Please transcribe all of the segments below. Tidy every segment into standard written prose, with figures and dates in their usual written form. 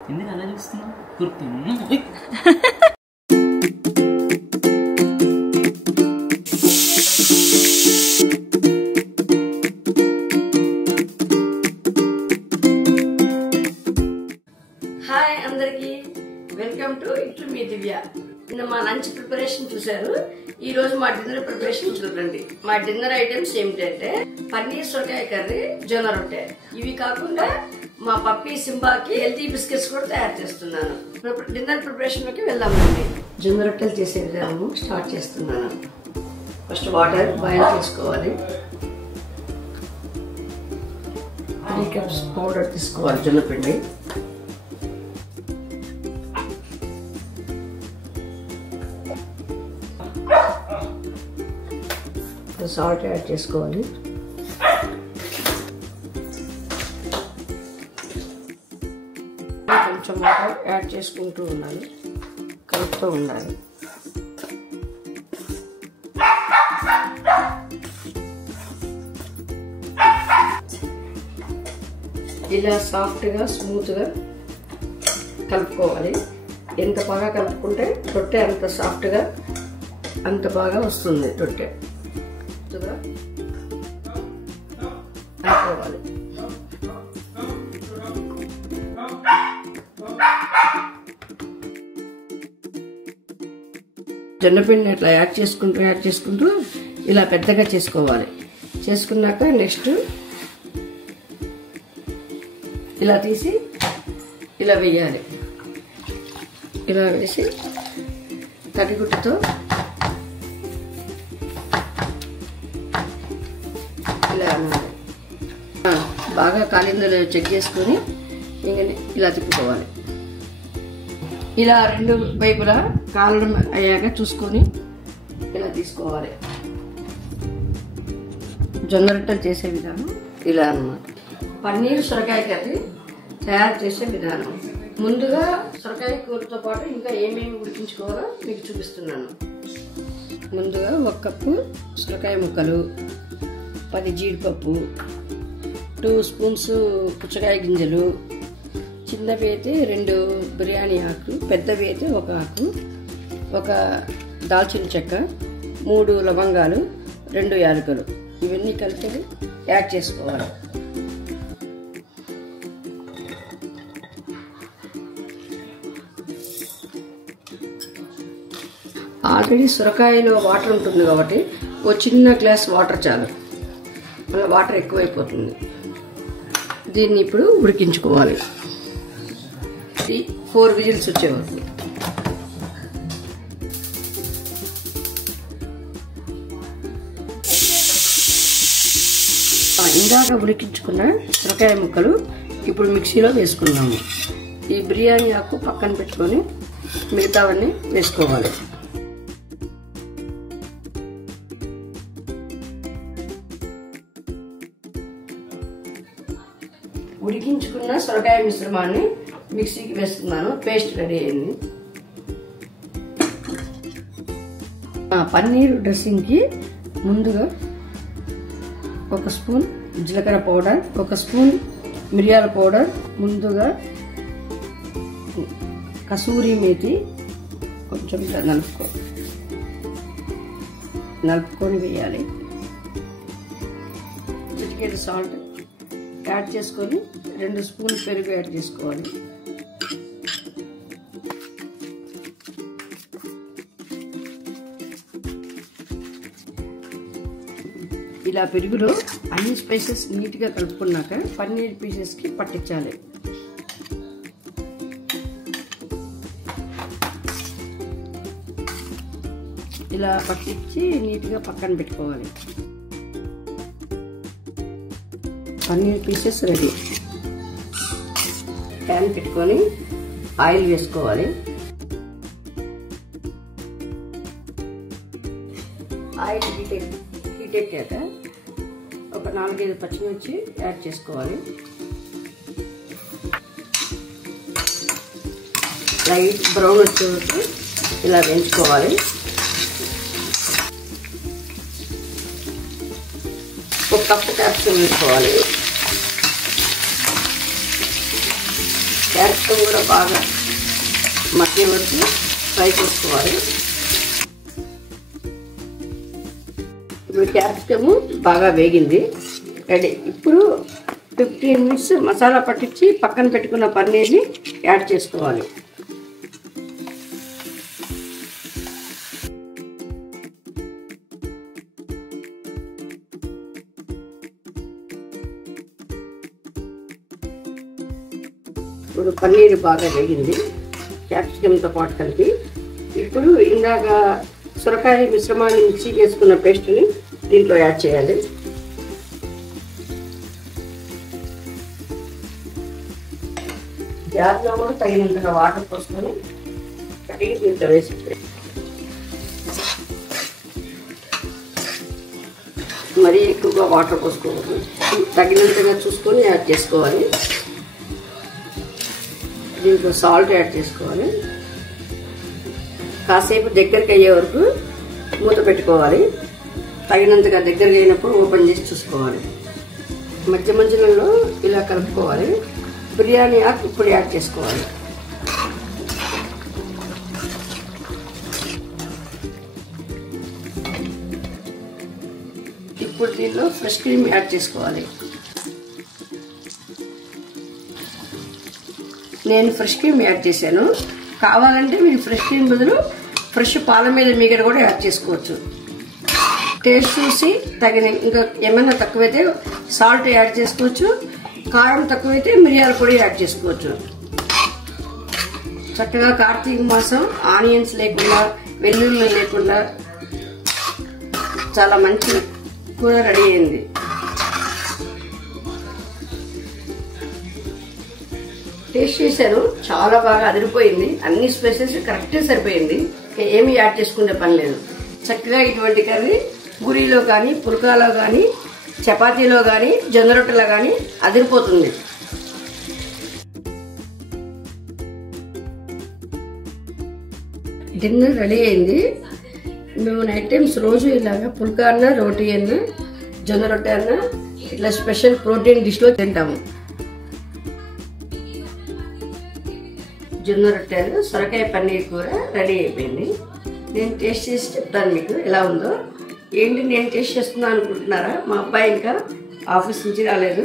ఎందుకు అలా చూస్తున్నావు? కుర్తాను. హాయ్ అందరికి, వెల్కమ్ టు ఇట్లు మీ దివ్య. నిన్న మా లంచ్ ప్రిపరేషన్ చూసారు. ఈ రోజు మా డిన్నర్ ప్రిపరేషన్ చూడండి. మా డిన్నర్ ఐటమ్స్ ఏమిటంటే పన్నీర్ సొరకాయ కర్రీ, జొన్న రొట్టె. ఇవి కాకుండా మా పప్పి సింబాకి హెల్తీ బిస్కెట్స్ కూడా తయారు చేస్తున్నాను. డిన్నర్ ప్రిపరేషన్ లోకి వెళ్దామండి. జొన్న రొట్టెలు చేసే విధానం స్టార్ట్ చేస్తున్నాను. ఫస్ట్ వాటర్ బాయిల్ చేసుకోవాలి. 3 cups పౌడర్ తీసుకోవాలి, జొన్న పిండి. సాల్ట్ యాడ్ చేసుకోవాలి. కొంచెం వాటర్ యాడ్ చేసుకుంటూ ఉండాలి, కలుపుతూ ఉండాలి. ఇలా సాఫ్ట్గా స్మూత్గా కలుపుకోవాలి. ఎంత బాగా కలుపుకుంటే రొట్టె అంత సాఫ్ట్గా అంత బాగా వస్తుంది. రొట్టె అనుకోవాలి. జొన్నపిండిని ఇట్లా యాడ్ చేసుకుంటూ ఇలా పెద్దగా చేసుకోవాలి. చేసుకున్నాక నెక్స్ట్ ఇలా తీసి ఇలా వేయాలి. ఇలా వేసి తడిగుడ్డతో ఇలా బాగా కాలిందో చెక్ చేసుకొని ఇలా తిప్పుకోవాలి. ఇలా 2 వైపులా కాలడం అయ్యాక చూసుకొని ఇలా తీసుకోవాలి. జొన్న రొట్టెలు చేసే విధానం ఇలా అన్నమాట. పన్నీర్ సొరకాయ కర్రీ తయారు చేసే విధానం. ముందుగా సొరకాయ కూరతో పాటు ఇంకా ఏమేమి ఉడికించుకోవాలో మీకు చూపిస్తున్నాను. ముందుగా 1 కప్పు సొరకాయ ముక్కలు, 10 జీడిపప్పు, 2 స్పూన్స్ పుచ్చకాయ గింజలు, చిన్నవి అయితే 2 బిర్యానీ ఆకు, పెద్దవి అయితే 1 ఆకు, 1 దాల్చిన చెక్క, 3 లవంగాలు, 2 యాలకులు. ఇవన్నీ కలిపి యాడ్ చేసుకోవాలి. ఆల్రెడీ సొరకాయలో వాటర్ ఉంటుంది కాబట్టి ఓ చిన్న గ్లాస్ వాటర్ చాలు. మళ్ళీ వాటర్ ఎక్కువైపోతుంది. దీన్ని ఇప్పుడు ఉడికించుకోవాలి. 4 విజిల్స్ వచ్చే వరకు. ఇందాక ఉడికించుకున్న సొరకాయ ముక్కలు ఇప్పుడు మిక్సీలో వేసుకున్నాము. ఈ బిర్యానీ ఆకు పక్కన పెట్టుకొని మిగతావన్నీ వేసుకోవాలి. ఉడికించుకున్న సొరకాయ మిశ్రమాన్ని మిక్సీకి వేస్తున్నాను. పేస్ట్ రెడీ అయింది. పన్నీర్ డ్రెస్సింగ్కి ముందుగా 1 స్పూన్ జీలకర్ర పౌడర్, 1 స్పూన్ మిరియాల పౌడర్, ముందుగా కసూరి మేతి కొంచెం నలుపుకొని వేయాలి. చిటికెడు సాల్ట్ యాడ్ చేసుకొని 2 స్పూన్లు పెరుగు యాడ్ చేసుకోవాలి. ఇలా పెరుగులో అన్ని స్పైసెస్ నీట్గా కలుపుకున్నాక పన్నీర్ పీసెస్కి పట్టించాలి. ఇలా పట్టించి నీట్గా పక్కన పెట్టుకోవాలి. Paneer pieces ready. ప్యాన్ పెట్టుకొని ఆయిల్ వేసుకోవాలి. ఆయిల్ హీట్ ఎక్కాక ఒక 4-5 పచ్చిమిర్చి యాడ్ చేసుకోవాలి. లైట్ బ్రౌన్ వచ్చే వరకు ఇలా వేయించుకోవాలి. 1 కప్పు క్యాప్సికం వేసుకోవాలి. మొత్తం కూడా బాగా మధ్య వరకు ఫ్రై చేసుకోవాలి. ఇప్పుడు క్యాప్సికము బాగా వేగింది, రెడీ. ఇప్పుడు 15 మినిట్స్ మసాలా పట్టించి పక్కన పెట్టుకున్న పన్నీర్ని యాడ్ చేసుకోవాలి. ఇప్పుడు పన్నీర్ బాగా వేగింది క్యాప్సికమ్తో పాటు కలిపి. ఇప్పుడు ఇందాక సొరకాయ మిశ్రమాన్ని మిక్సీ చేసుకున్న పేస్ట్ని దీంట్లో యాడ్ చేయాలి. జార్లో కూడా తగినంతగా వాటర్ పోసుకొని కడిగి దీంట్లో వేసి మరీ ఎక్కువగా వాటర్ పోసుకోవాలి, తగినంతగా చూసుకొని యాడ్ చేసుకోవాలి. దీంట్లో సాల్ట్ యాడ్ చేసుకోవాలి. కాసేపు దగ్గరికి అయ్యే వరకు మూత పెట్టుకోవాలి. తగినంతగా దగ్గరగా అయినప్పుడు ఓపెన్ చేసి చూసుకోవాలి. మధ్య మధ్యలో ఇలా కలుపుకోవాలి. బిర్యానీ ఆకు ఇప్పుడు యాడ్ చేసుకోవాలి. ఇప్పుడు దీనిలో ఫ్రెష్ క్రీమ్ యాడ్ చేసుకోవాలి. నేను ఫ్రెష్ క్రీమ్ యాడ్ చేశాను. కావాలంటే మీరు ఫ్రెష్ క్రీమ్ బదులు ఫ్రెష్ పాల మీద మీగడ కూడా యాడ్ చేసుకోవచ్చు. టేస్ట్ చూసి తగిన, ఇంకా ఏమైనా తక్కువైతే సాల్ట్ యాడ్ చేసుకోవచ్చు, కారం తక్కువైతే మిరియాల పొడి యాడ్ చేసుకోవచ్చు. చక్కగా కార్తీక మాసం ఆనియన్స్ లేకుండా, వెల్లుల్లి లేకుండా చాలా మంచి కూర రెడీ అయింది. టేస్ట్ చేశాను, చాలా బాగా అదిరిపోయింది. అన్ని స్పైసెస్ కరెక్ట్గా సరిపోయింది. ఏమీ యాడ్ చేసుకునే పని లేదు. చక్కగా ఇటువంటి కర్రీ పూరీలో కానీ, పుల్కాలో కానీ, చపాతీలో కానీ, జొన్న రొట్టెలో కానీ అదిరిపోతుంది. డిన్నర్ రెడీ అయింది. మేము నైట్ టైమ్స్ రోజు ఇలాగా పుల్కా అన్న, రోటీ అన్న, జొన్న రొట్టె అన్న ఇట్లా స్పెషల్ ప్రోటీన్ డిష్లో తింటాము. జొన్న రొట్టెలు, సొరకాయ పన్నీర్ కూర రెడీ అయిపోయింది. నేను టేస్ట్ చేసి చెప్తాను మీకు ఎలా ఉందో. ఏంటి నేను టేస్ట్ చేస్తున్నాను అనుకుంటున్నారా? మా అబ్బాయి ఇంకా ఆఫీస్ నుంచి రాలేదు,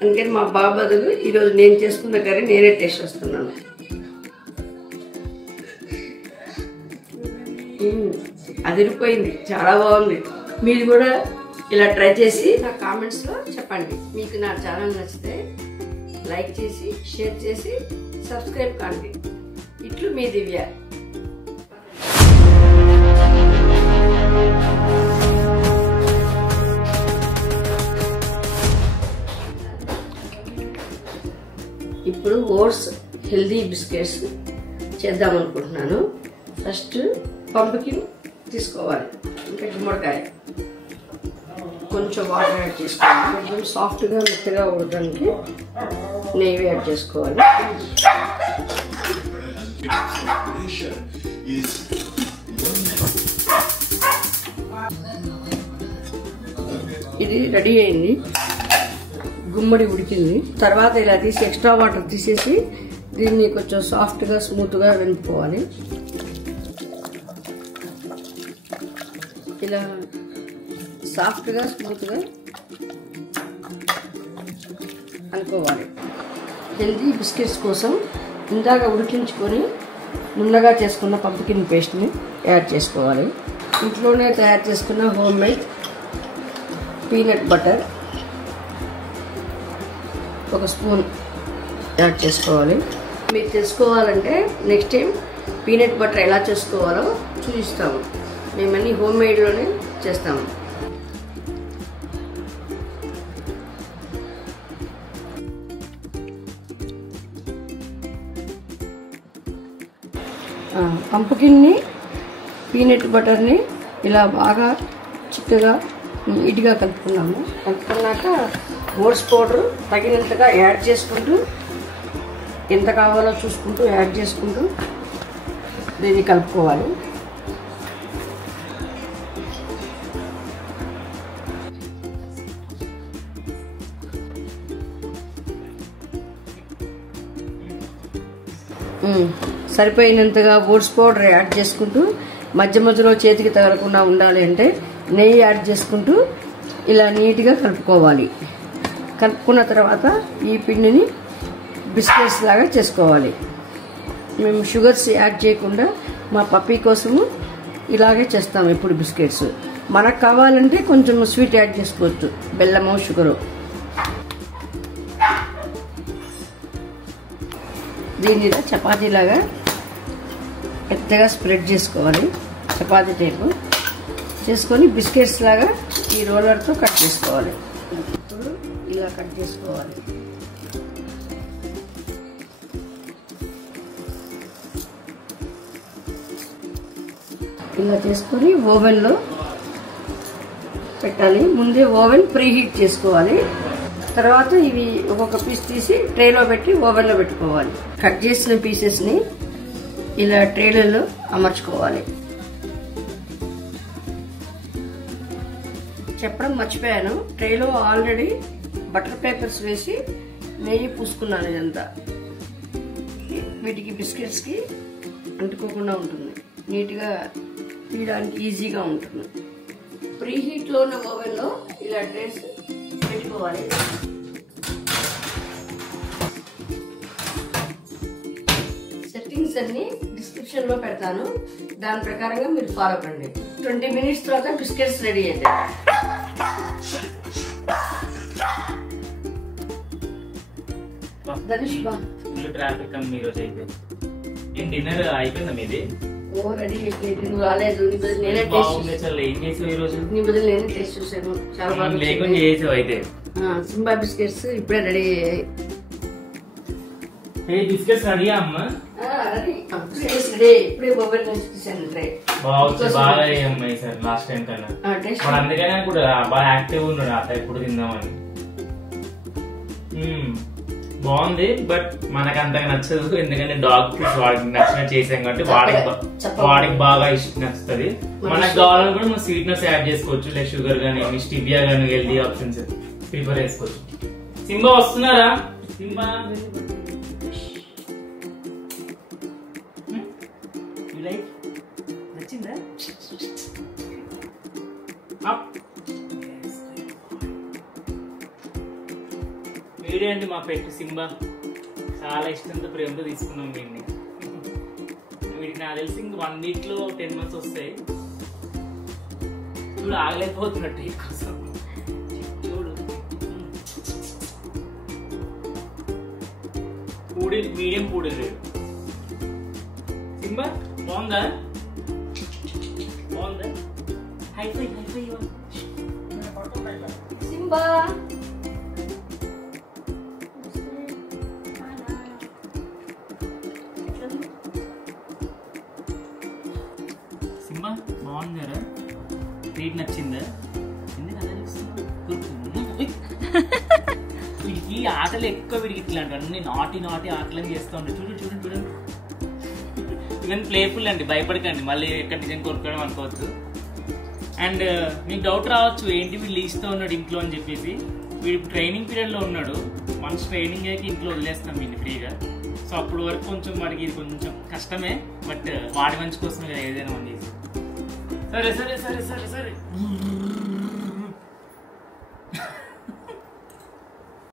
అందుకని మా బాబు బదులు ఈరోజు నేను చేసుకున్న కర్రీ నేనే టేస్ట్ చేస్తున్నాను. అదిరిపోయింది, చాలా బాగుంది. మీరు కూడా ఇలా ట్రై చేసి నా కామెంట్స్లో చెప్పండి. మీకు నా ఛానల్ నచ్చితే లైక్ చేసి, షేర్ చేసి, సబ్స్క్రైబ్ కాండి. ఇట్లు మీ దివ్య. ఇప్పుడు ఓట్స్ హెల్దీ బిస్కెట్స్ చేద్దాం అనుకుంటున్నాను. ఫస్ట్ పంపుకిన్ తీసుకోవాలి, ఇంకా గుమ్మడికాయ, కొంచెం వాటర్ యాడ్ చేసుకోవాలి. కొంచెం సాఫ్ట్గా మెత్తగా ఉడకడానికి నెయ్యి యాడ్ చేసుకోవాలి. ఇది రెడీ అయింది, గుమ్మడి ఉడికింది. తర్వాత ఇలా తీసి ఎక్స్ట్రా వాటర్ తీసేసి దీన్ని కొంచెం సాఫ్ట్గా స్మూత్గా వెనుకోవాలి. ఇలా సాఫ్ట్గా స్మూత్గా అనుకోవాలి. హెల్దీ బిస్కెట్స్ కోసం ఇందాక ఉడికించుకొని ముందుగా చేసుకున్న పంపుకిన్ పేస్ట్ని యాడ్ చేసుకోవాలి. ఇంట్లోనే తయారు చేసుకున్న హోమ్ మేడ్ పీనట్ బటర్ ఒక స్పూన్ యాడ్ చేసుకోవాలి. మీరు తెలుసుకోవాలంటే నెక్స్ట్ టైం పీనట్ బటర్ ఎలా చేసుకోవాలో చూపిస్తాము. మేమన్నీ హోమ్ మేడ్లోనే చేస్తాము. పంపుకిన్ని, పీనట్ బటర్ని ఇలా బాగా చిక్కగా నీట్గా కలుపుకున్నాము. కలుపుకున్నాక ఓట్స్ పౌడర్ తగినంతగా యాడ్ చేసుకుంటూ, ఎంత కావాలో చూసుకుంటూ యాడ్ చేసుకుంటూ దీన్ని కలుపుకోవాలి. సరిపోయినంతగా ఓట్స్ పౌడర్ యాడ్ చేసుకుంటూ మధ్య మధ్యలో చేతికి తగలకుండా ఉండాలి అంటే నెయ్యి యాడ్ చేసుకుంటూ ఇలా నీట్గా కలుపుకోవాలి. కలుపుకున్న తర్వాత ఈ పిండిని బిస్కెట్స్ లాగా చేసుకోవాలి. మేము షుగర్స్ యాడ్ చేయకుండా మా పప్పీ కోసము ఇలాగే చేస్తాము ఎప్పుడు బిస్కెట్స్. మనకు కావాలంటే కొంచెం స్వీట్ యాడ్ చేసుకోవచ్చు, బెల్లము షుగరు. దీన్ని ఇలా చపాతీలాగా పెద్దగా స్ప్రెడ్ చేసుకోవాలి. చపాతీ టైపు చేసుకొని బిస్కెట్స్ లాగా ఈ రోలర్తో కట్ చేసుకోవాలి. ఇప్పుడు ఇలా కట్ చేసుకోవాలి. ఇలా చేసుకొని ఓవెన్లో పెట్టాలి. ముందే ఓవెన్ ప్రీ హీట్ చేసుకోవాలి. తర్వాత ఇవి ఒక్కొక్క పీస్ తీసి ట్రేలో పెట్టి ఓవెన్లో పెట్టుకోవాలి. కట్ చేసిన పీసెస్ని ఇలా ట్రేలలో అమర్చుకోవాలి. చెప్పడం మర్చిపోయాను, ట్రేలో ఆల్రెడీ బటర్ పేపర్స్ వేసి నెయ్యి పూసుకున్నాను. ఇదంతా వీటికి బిస్కెట్స్కి అంటుకోకుండా ఉంటుంది, నీట్గా తీయడానికి ఈజీగా ఉంటుంది. ప్రీ హీట్లో ఉన్న ఓవెన్లో ఇలా ట్రేస్ పెట్టుకోవాలి. సెట్టింగ్స్ అన్ని డిస్క్రిప్షన్లో పెడతాను, దాని ప్రకారంగా మీరు ఫాలో కండి. 20 minutes తర్వాత బిస్కెట్స్ రెడీ అవుతాయి. ట్రాఫిక్ డిన్నర్ అయిపోయిందా మీది? రెడీ అయిపోయింది. నువ్వు రాలేదు, నేనే టేస్ట్ చూసాను. చాలా బాగా సింబా బిస్కెట్స్ ఇప్పుడే రెడీ అయ్యాయి. బిస్కెట్స్ రెడీయా అమ్మా? ఇప్పుడే ఓవెన్ నుంచి తీసాను. బాగా అమ్మాయి సార్ లాస్ట్ టైం కన్నా. అందుకనే కూడా బాగా యాక్టివ్ ఉన్నాడు అత్త ఎప్పుడు తిందామని. బాగుంది, బట్ మనకు అంతగా నచ్చదు. ఎందుకంటే డాగ్ వాడికి నచ్చినట్టు చేసాం కాబట్టి వాడికి బాగా ఇష్టం నచ్చుతుంది. మనకు కావాలని కూడా మనం స్వీట్నెస్ యాడ్ చేసుకోవచ్చు, లైక్ షుగర్ గానీ స్టివియా గానీ హెల్దీ ఆప్షన్స్ ప్రిఫర్ చేసుకోవచ్చు. సింబా వస్తున్నారా? సింబా నచ్చిందా? వీడే అండి మా పెట్టి సింబా. చాలా ఇష్టంతో ప్రేమతో తీసుకున్నాం వీడిని. వీడికి నాకు తెలిసి ఇంక 1 week లో 10 months వస్తాయి. చూడు ఆగలేకపోతున్నట్టు ఈ కోసం. చూడు పూడి మీడియం పూడి లేదు. సింబా బాగుందా? బాగుందా? High five high five Simba. సింబా బాగుందారా? ట్రీట్ నచ్చిందా? వీడికి ఆటలు ఎక్కువ, వీడికి ఇట్లాంటి అన్ని నాటి ఆటలని చేస్తూ ఉంటాయి. చూడండి ఈవెన్ ప్లేఫుల్ అండి, భయపడకండి మళ్ళీ ఎక్కడ నిజంగా కొనుక్కోవడం అనుకోవచ్చు. అండ్ మీకు డౌట్ రావచ్చు, ఏంటి వీళ్ళు లీజ్తో ఉన్నాడు ఇంట్లో అని చెప్పేసి. వీడు ట్రైనింగ్ పీరియడ్లో ఉన్నాడు. వన్స్ ట్రైనింగ్ అయ్యాక ఇంట్లో వదిలేస్తాం వీడిని ఫ్రీగా. సో అప్పుడు వరకు కొంచెం వాడికి ఇది కొంచెం కష్టమే, బట్ వాడి మంచి కోసమే కదా ఏదైనా మనం చేసి. సరే